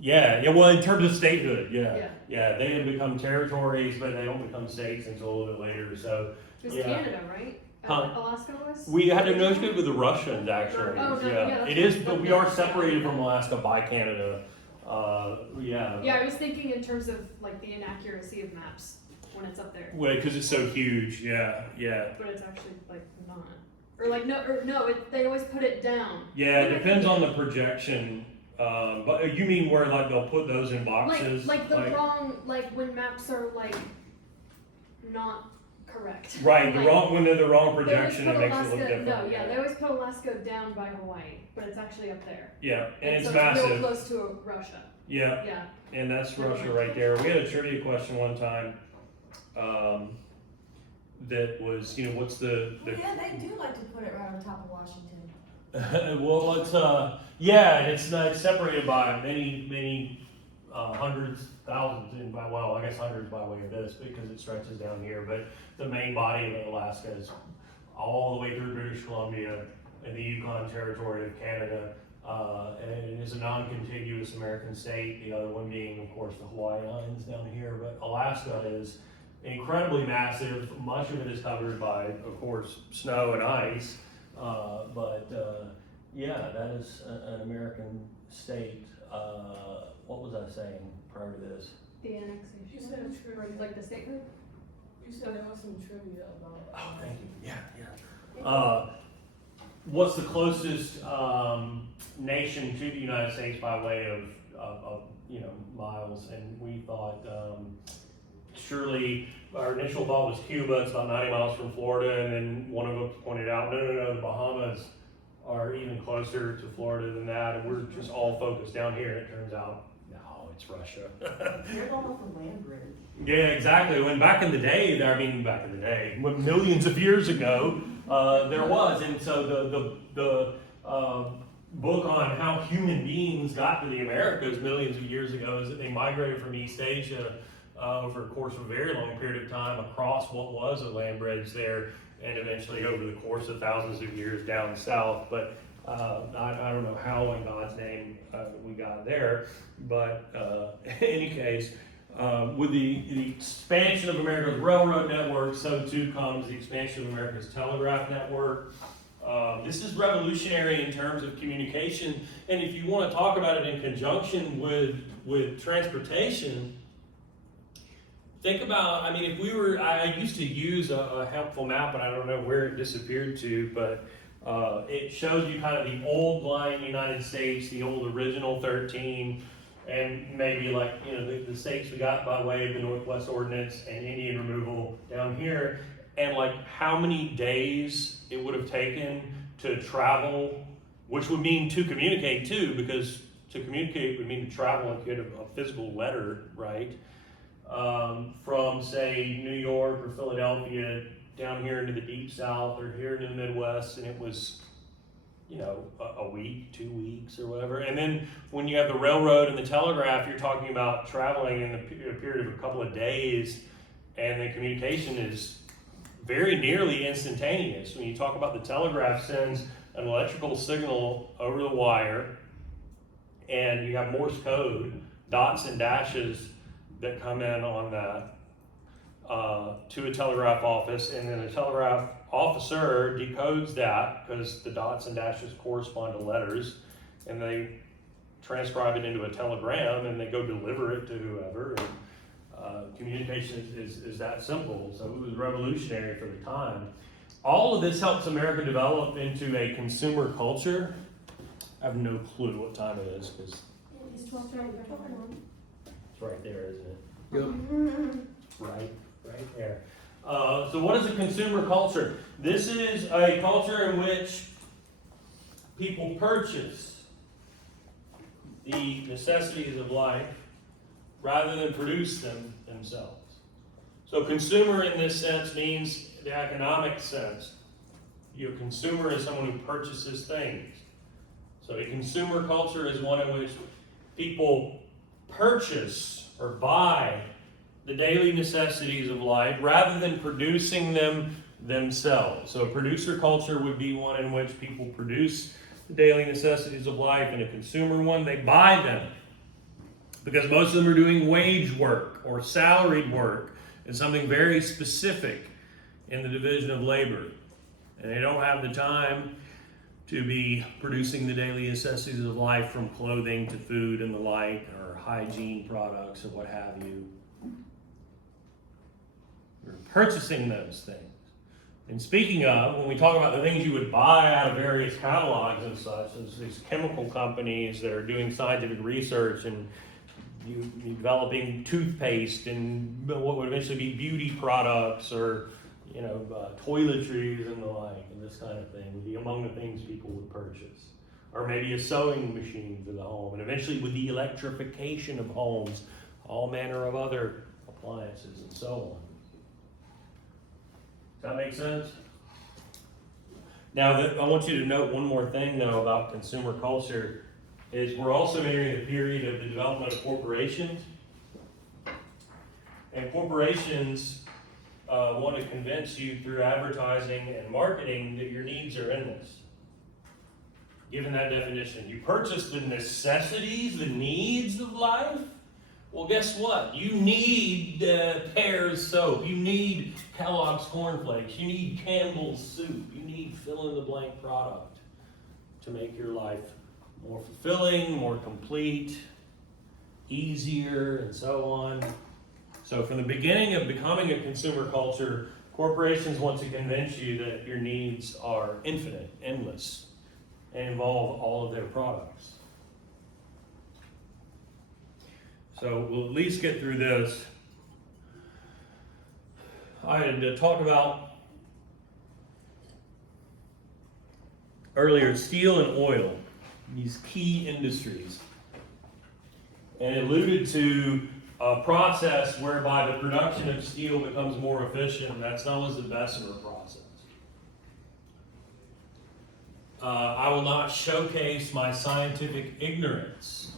Yeah. Well, in terms of statehood, yeah, they had become territories, but they don't become states until a little bit later. So It was Canada, right? Alaska was? we had to negotiate with the Russians, actually. Oh, no, yeah, it is, but we are separated from Alaska by Canada. Yeah, I was thinking in terms of like the inaccuracy of maps when it's up there. Well, because it's so huge. Yeah. But it's actually like not, or like they always put it down. Yeah, it depends on the projection. But you mean where like they'll put those in boxes? Like wrong, like when maps are like not correct. Right, like, when they're the wrong projection, it makes it look different. No, yeah, they always put Alaska down by Hawaii, but it's actually up there. Yeah, and it's so massive. It's real close to Russia. Yeah, and that's Russia right there. We had a trivia question one time that was, what's the Yeah, they do like to put it right on top of Washington. well, it's separated by many hundreds, thousands, hundreds by way of this because it stretches down here. But the main body of Alaska is all the way through British Columbia and the Yukon Territory of Canada, and it is a non-contiguous American state. The other one being, of course, the Hawaii Islands down here. But Alaska is incredibly massive. Much of it is covered by, of course, snow and ice. That is an American state. What was I saying prior to this? The annexation. You said trivia. Like the statehood? You said there was some trivia about. Oh, thank you. Yeah. What's the closest nation to the United States by way of miles? And we thought surely our initial thought was Cuba. It's about 90 miles from Florida, and then one of us pointed out, no, the Bahamas are even closer to Florida than that, and we're just all focused down here. And it turns out, no, it's Russia. They're going off the land bridge. Yeah, exactly. When back in the day, when millions of years ago, there was, and so the book on how human beings got to the Americas millions of years ago is that they migrated from East Asia over a course of a very long period of time across what was a land bridge there, and eventually over the course of thousands of years down south. But I don't know how in God's name we got there, but in any case, with the expansion of America's railroad network, so too comes the expansion of America's telegraph network. This is revolutionary in terms of communication, and if you want to talk about it in conjunction with transportation, think about, if we were, I used to use a helpful map, but I don't know where it disappeared to, but it shows you kind of the old line United States, the old original 13, and maybe the states we got by way of the Northwest Ordinance and Indian removal down here, and how many days it would have taken to travel which would mean to communicate too, because to communicate would mean to travel and get a physical letter, right? From say New York or Philadelphia down here into the deep south or here into the Midwest, and it was, you know, a week, 2 weeks or whatever. And then when you have the railroad and the telegraph, you're talking about traveling in a period of a couple of days, and the communication is very nearly instantaneous. When you talk about the telegraph sends an electrical signal over the wire, and you have Morse code, dots and dashes that come in on that to a telegraph office, and then a telegraph officer decodes that because the dots and dashes correspond to letters, and they transcribe it into a telegram, and they go deliver it to whoever. And communication is that simple. So it was revolutionary for the time. All of this helps America develop into a consumer culture. I have no clue what time it is because It's 12:30. it's right there, isn't it? Yep. Right there. So what is a consumer culture? This is a culture in which people purchase the necessities of life rather than produce them themselves. So consumer in this sense means the economic sense. Your consumer is someone who purchases things. So a consumer culture is one in which people purchase or buy the daily necessities of life rather than producing them themselves. So a producer culture would be one in which people produce the daily necessities of life, and a consumer one, they buy them. Because most of them are doing wage work or salaried work and something very specific in the division of labor. And they don't have the time to be producing the daily necessities of life, from clothing to food and the like, or hygiene products or what have you. You're purchasing those things. And speaking of, when we talk about the things you would buy out of various catalogs and such, there's these chemical companies that are doing scientific research and you developing toothpaste and what would eventually be beauty products, or toiletries and the like, and this kind of thing would be among the things people would purchase. Or maybe a sewing machine for the home, and eventually with the electrification of homes, all manner of other appliances and so on. Does that make sense? Now, I want you to note one more thing, though, about consumer culture, is we're also entering the period of the development of corporations. And corporations want to convince you through advertising and marketing that your needs are endless. Given that definition, you purchase the necessities, the needs of life. Well, guess what? You need Pear's soap. You need Kellogg's cornflakes. You need Campbell's soup. You need fill-in-the-blank product to make your life more fulfilling, more complete, easier, and so on. So from the beginning of becoming a consumer culture, corporations want to convince you that your needs are infinite, endless, and involve all of their products. So we'll at least get through this. I had talked about earlier steel and oil, these key industries, and alluded to a process whereby the production of steel becomes more efficient. That's known as the Bessemer process. I will not showcase my scientific ignorance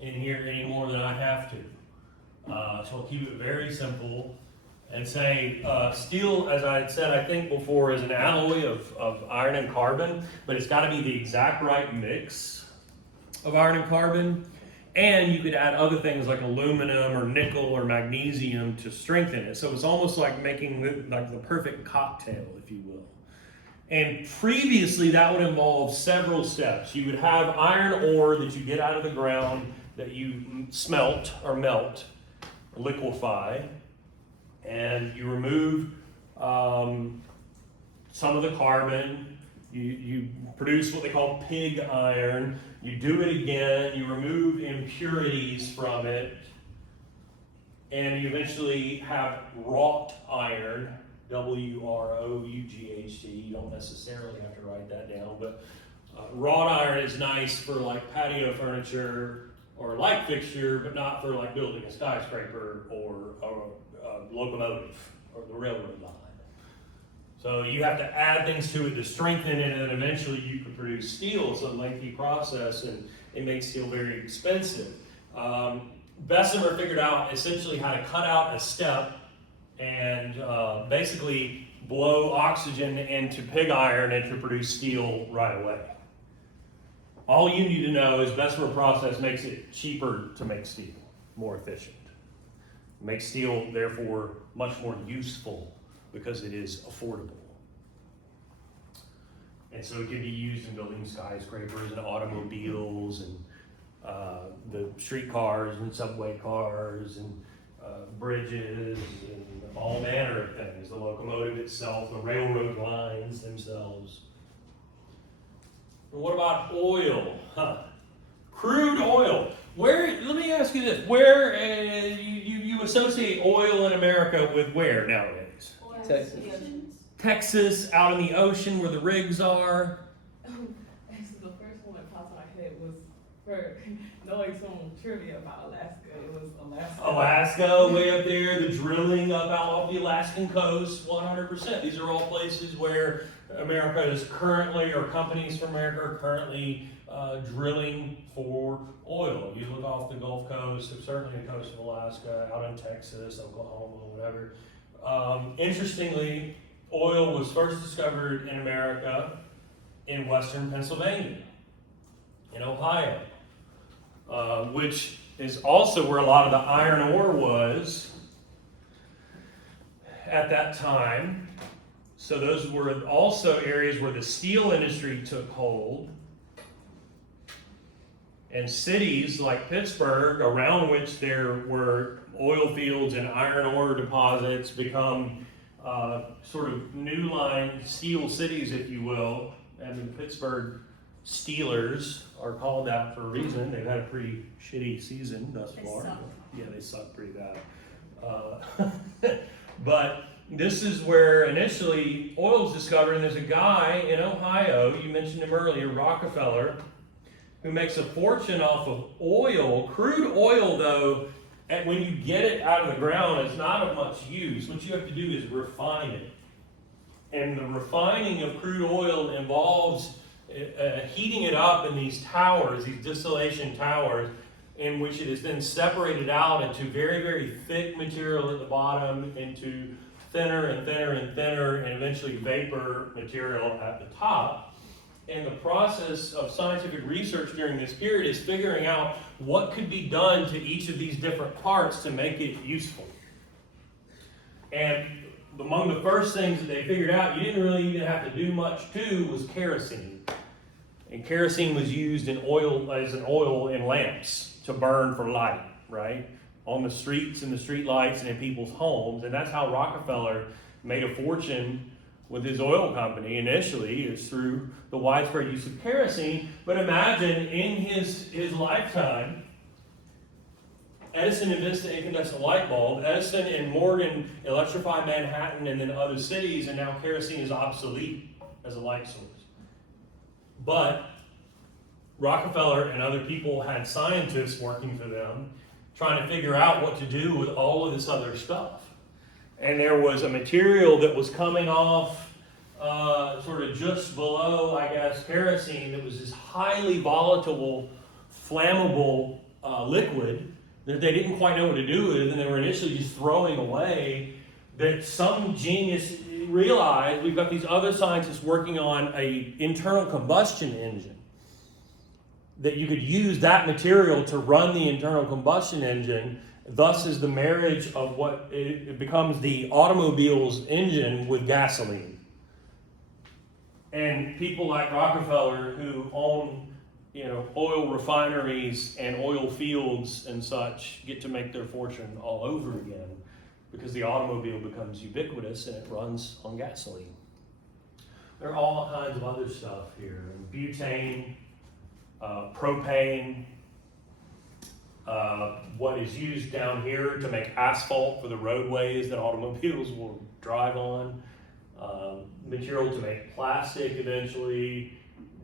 in here any more than I have to. So I'll keep it very simple and say steel, as I had said, I think before, is an alloy of iron and carbon, but it's got to be the exact right mix of iron and carbon. And you could add other things like aluminum or nickel or magnesium to strengthen it. So it's almost like making the perfect cocktail, if you will. And previously that would involve several steps. You would have iron ore that you get out of the ground that you smelt or melt, liquefy, and you remove some of the carbon. You produce what they call pig iron. You do it again, you remove impurities from it, and you eventually have wrought iron, W-R-O-U-G-H-T. You don't necessarily have to write that down, but Wrought iron is nice for like patio furniture or light fixture, but not for like building a skyscraper or a locomotive or the railroad line. So you have to add things to it to strengthen it, and then eventually you can produce steel. It's a lengthy process, and it makes steel very expensive. Bessemer figured out essentially how to cut out a step and basically blow oxygen into pig iron and to produce steel right away. All you need to know is Bessemer process makes it cheaper to make steel, more efficient. It makes steel, therefore, much more useful because it is affordable. And so it can be used in building skyscrapers and automobiles and the streetcars and subway cars and bridges and all manner of things. The locomotive itself, the railroad lines themselves. And what about oil? Crude oil. Where? Let me ask you this: where you associate oil in America with where nowadays? Texas. Texas, out in the ocean where the rigs are. Actually, the first one that popped in my head was for knowing some trivia about Alaska. It was Alaska. Alaska, way up there, the drilling up out off the Alaskan coast, 100%. These are all places where America is currently, or companies from America are currently drilling for oil. You look off the Gulf Coast, certainly the coast of Alaska, out in Texas, Oklahoma, whatever. Interestingly, oil was first discovered in America in western Pennsylvania, in Ohio, which is also where a lot of the iron ore was at that time. So those were also areas where the steel industry took hold. And cities like Pittsburgh, around which there were oil fields and iron ore deposits, become sort of new line steel cities, if you will. And the Pittsburgh Steelers are called that for a reason. They've had a pretty shitty season thus far. Yeah, they suck pretty bad. But this is where initially oil was discovered, and there's a guy in Ohio, you mentioned him earlier, Rockefeller, who makes a fortune off of oil. Crude oil, though, and when you get it out of the ground, it's not of much use. What you have to do is refine it. And the refining of crude oil involves heating it up in these towers, these distillation towers, in which it is then separated out into very, very thick material at the bottom, into thinner and thinner and thinner, and eventually vapor material at the top. And the process of scientific research during this period is figuring out what could be done to each of these different parts to make it useful. And among the first things that they figured out you didn't really even have to do much to was kerosene. And kerosene was used in oil as an oil in lamps to burn for light, right? On the streets and the street lights and in people's homes. And that's how Rockefeller made a fortune with his oil company initially, is through the widespread use of kerosene. But imagine in his lifetime, Edison invents the incandescent light bulb. Edison and Morgan electrify Manhattan and then other cities, and now kerosene is obsolete as a light source. But Rockefeller and other people had scientists working for them trying to figure out what to do with all of this other stuff. And there was a material that was coming off sort of just below, I guess, kerosene that was this highly volatile, flammable liquid that they didn't quite know what to do with, and they were initially just throwing away, that some genius realized we've got these other scientists working on an internal combustion engine, that you could use that material to run the internal combustion engine. Thus is the marriage of what it becomes the automobile's engine with gasoline. And people like Rockefeller, who own oil refineries and oil fields and such, get to make their fortune all over again because the automobile becomes ubiquitous and it runs on gasoline. There are all kinds of other stuff here. Butane, propane, what is used down here to make asphalt for the roadways that automobiles will drive on, material to make plastic eventually,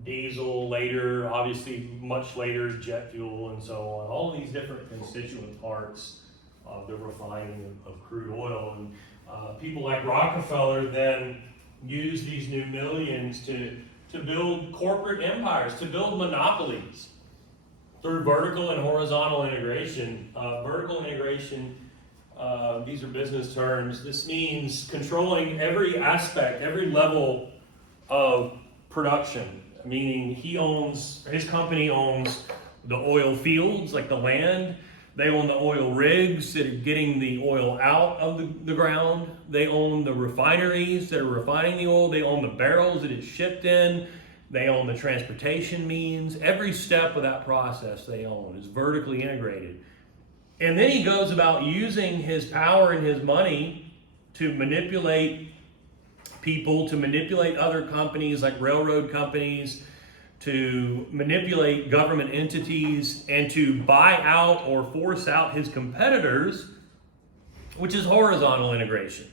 diesel, later, obviously much later, jet fuel and so on. All of these different constituent parts of the refining of crude oil. And people like Rockefeller then use these new millions to build corporate empires, to build monopolies through vertical and horizontal integration. Vertical integration, these are business terms. This means controlling every aspect, every level of production, meaning his company owns the oil fields, like the land. They own the oil rigs that are getting the oil out of the ground. They own the refineries that are refining the oil. They own the barrels that it's shipped in. They own the transportation means. Every step of that process they own is vertically integrated. And then he goes about using his power and his money to manipulate people, to manipulate other companies like railroad companies, to manipulate government entities, and to buy out or force out his competitors, which is horizontal integration.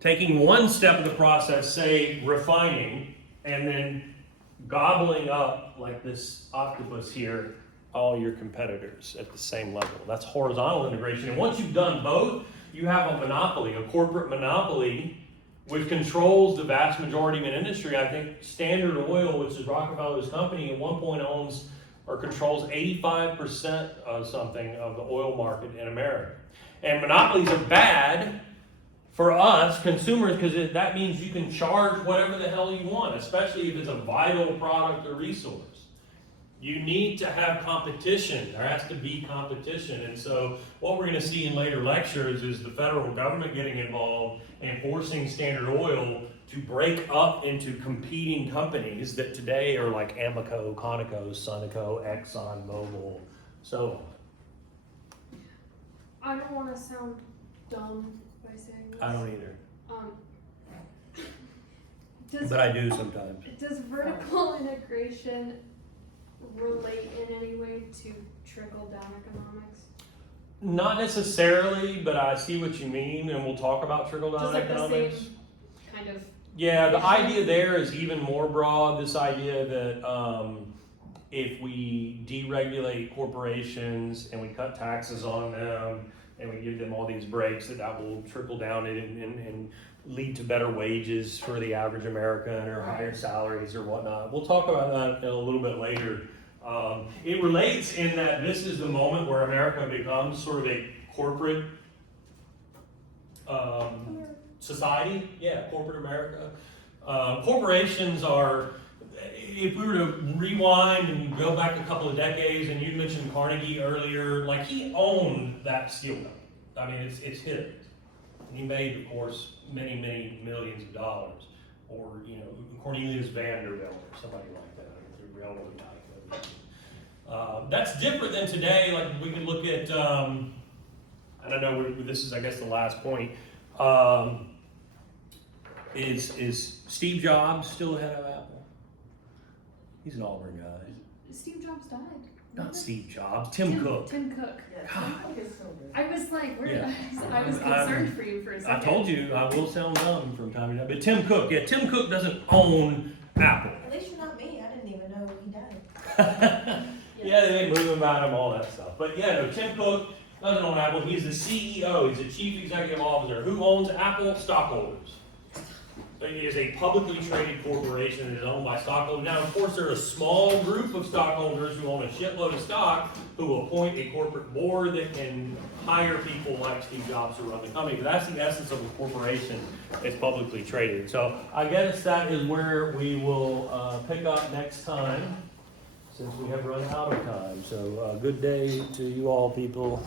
Taking one step of the process, say refining, and then gobbling up, like this octopus here, all your competitors at the same level. That's horizontal integration. And once you've done both, you have a monopoly, a corporate monopoly, which controls the vast majority of an industry. I think Standard Oil, which is Rockefeller's company, at one point owns or controls 85% of something of the oil market in America. And monopolies are bad for us consumers because that means you can charge whatever the hell you want, especially if it's a vital product or resource. You need to have competition. There has to be competition. And so what we're going to see in later lectures is the federal government getting involved and forcing Standard Oil to break up into competing companies that today are like Amoco, Conoco, Sunoco, Exxon, Mobil, so on. I don't want to sound dumb by saying this. I don't either, Does, but I do sometimes. does vertical integration relate in any way to trickle down economics? Not necessarily, but I see what you mean, and we'll talk about trickle down Just like economics. the same kind of. Yeah, the idea there is even more broad. This idea that if we deregulate corporations and we cut taxes on them and we give them all these breaks, that will trickle down and lead to better wages for the average American or higher salaries or whatnot. We'll talk about that a little bit later. It relates in that this is the moment where America becomes sort of a corporate society. Yeah, corporate America. Corporations are, if we were to rewind and go back a couple of decades, and you mentioned Carnegie earlier, like he owned that steel company. I mean, it's his. And he made, of course, many, many millions of dollars. Or, you know, Cornelius Vanderbilt or somebody like that, the railroad type. That's different than today. Like we can look at, and I know this is, I guess, the last point. Is Steve Jobs still ahead of Apple? He's an Auburn guy. Steve Jobs died. Not Steve Jobs, Tim Cook. Tim Cook. God. I was like, where Yeah. I was concerned for you for a second. I told you I will sound dumb from time to time, but Tim Cook, yeah, Tim Cook doesn't own Apple. At least you're not me, I didn't even know he died. Yeah, they make movie about him, all that stuff. But yeah, no, Tim Cook doesn't own Apple. He's the CEO. He's the chief executive officer. Who owns Apple? Stockholders. So he is a publicly traded corporation that is owned by stockholders. Now, of course, there are a small group of stockholders who own a shitload of stock who appoint a corporate board that can hire people like Steve Jobs to run the company. But that's the essence of a corporation that's publicly traded. So I guess that is where we will pick up next time, since we have run out of time. So good day to you all, people.